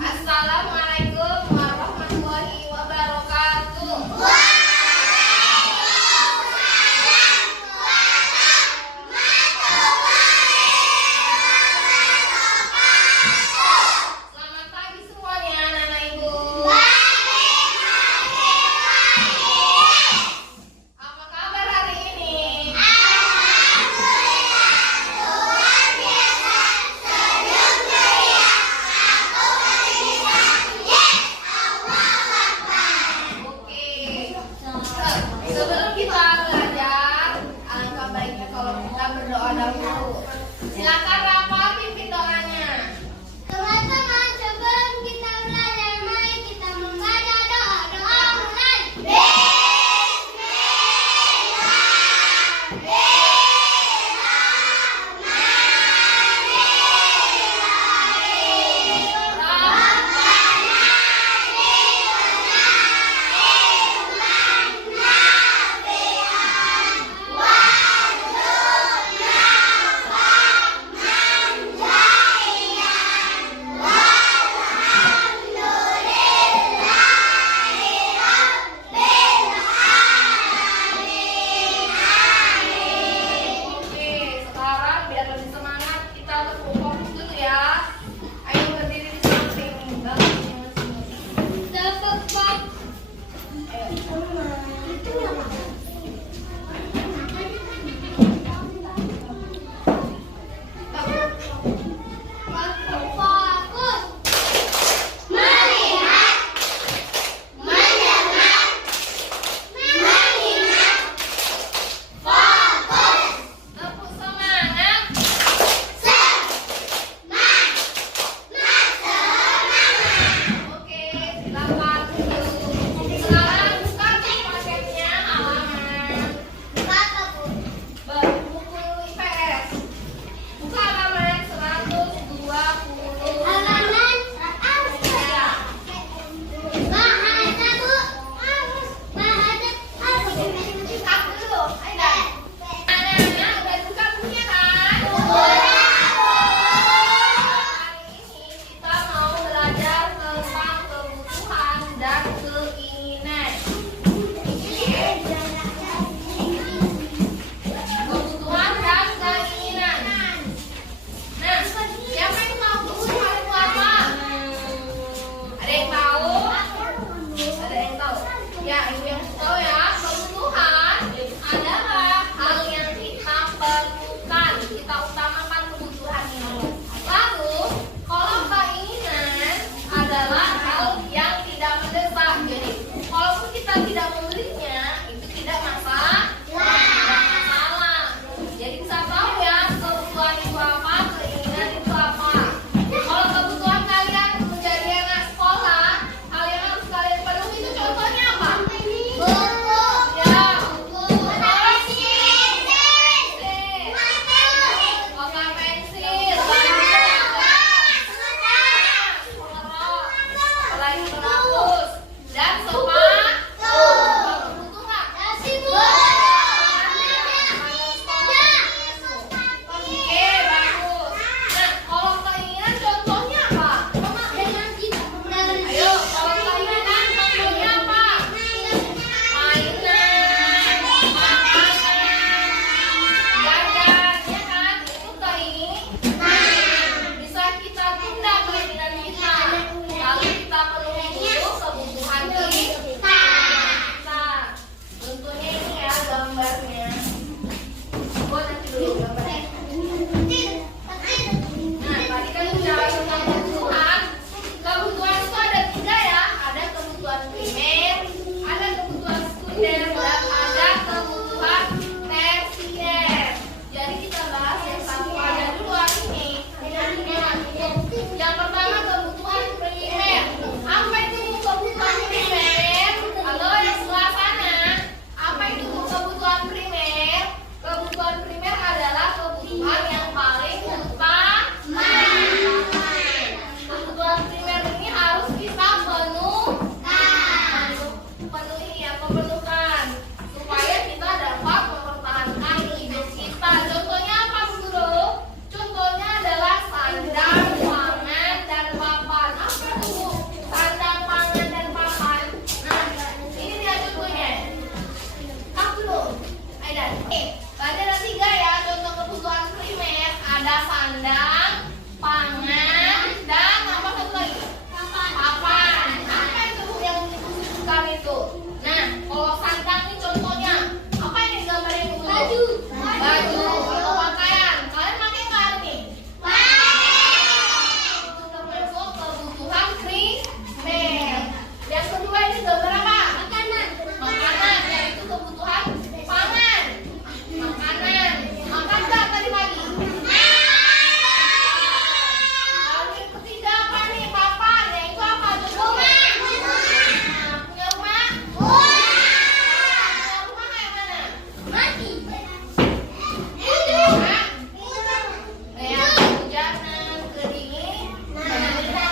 Assalamualaikum warahmatullahi wabarakatuh. Selamat pagi semuanya, anak-anak ibu. Apa kabar hari ini?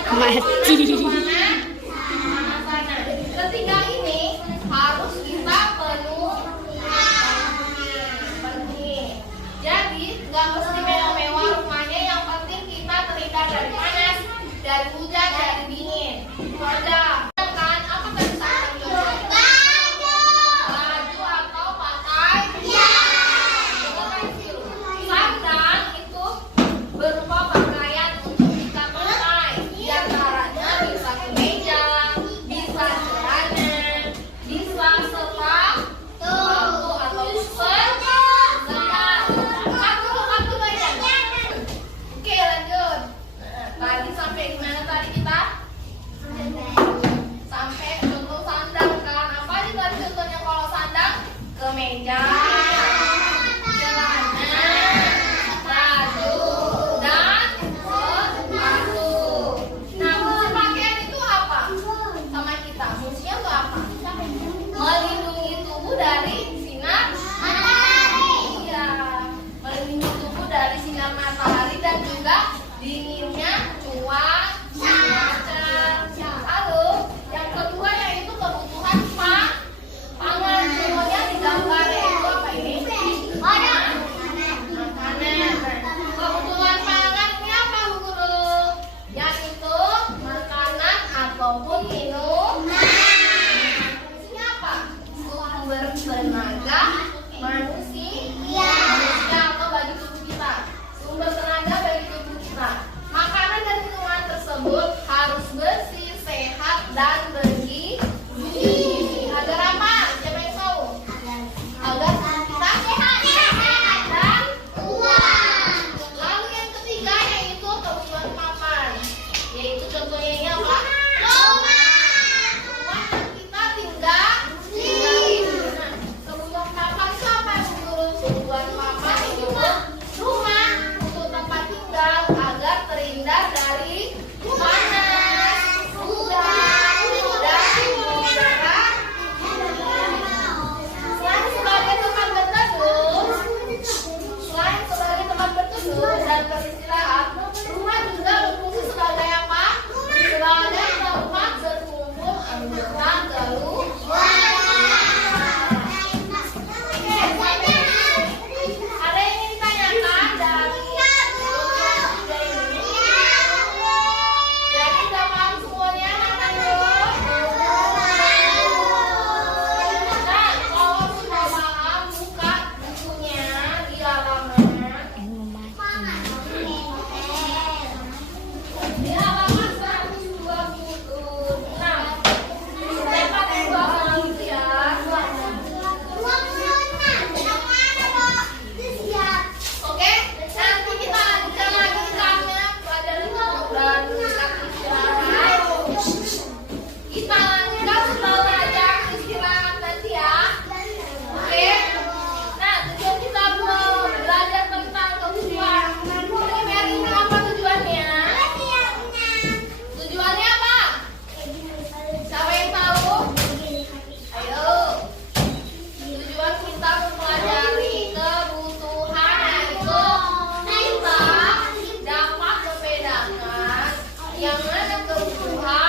Mati. Sana. Ketiga ini harus kita penuhi. Jadi nggak mesti mewah-mewah rumahnya, yang penting kita terhindar dari panas, dari hujan, dari dingin. Itu aja. Kan apa tadi sandang? Baju atau pakai? Sandang itu berupa pakaian untuk kita pakai. Di antaranya bisa kemeja, bisa celana, bisa sepatu atau Oke, lanjut. Tadi sampai di mana tadi kita? Sampai contoh sandang kan? Apa aja tadi contohnya kalau sandang? Kemeja, celana, baju, dan sepatu. Nah, fungsi pakaian itu apa? Sama kita, fungsinya itu apa? Melindungi tubuh dari sinar matahari. Iya, melindungi tubuh dari sinar matahari dan juga dinginnya cuaca. Lalu yang kedua yaitu kebutuhan pangan. Semuanya di gambar yaitu apa ini? Makanan. Kebutuhan pangan ini apa, Bu Guru? Yaitu makanan ataupun minuman. Fungsinya apa? Sumber tenaga manusia atau bagi tubuh kita. Sumber tenaga bagi tubuh kita. Makanan dan minuman tersebut harus bersih, sehat, dan bergizi. Agar apa? Siapa yang tahu? Agar kita sehat dan kuat. Lalu yang ketiga yaitu kebutuhan papan. Yaitu contohnya ini apa? Rumah yang kita tinggal. Nah, kebutuhan papan itu apa yang menurut kebutuhan papan itu? Rumah untuk tempat tinggal agar terhindar dari panas, hujan, dan udara. Selain sebagai tempat berteduh dan beristirahat, rumah juga berfungsi sebagai apa? Sebagai tempat berkumpul anggota keluarga. Oke, ada yang ingin ditanyakan dari jadi udah paham semuanya, lanjut. Nah, kalau sudah paham, buka bukunya di halaman. Di halaman 126. Lepas dua gitu ya. Oke, nanti kita lanjutkan lagi jamnya pelajaran dan istirahat. Kita lanjutkan setelah aja istirahat nanti ya. Oke. Nah, tujuan kita belajar tentang kebutuhan. Ini apa tujuannya? Tujuannya apa? Siapa yang tahu? Ayo. Tujuan kita mempelajari kebutuhan yaitu kita dapat membedakan yang mana kebutuhan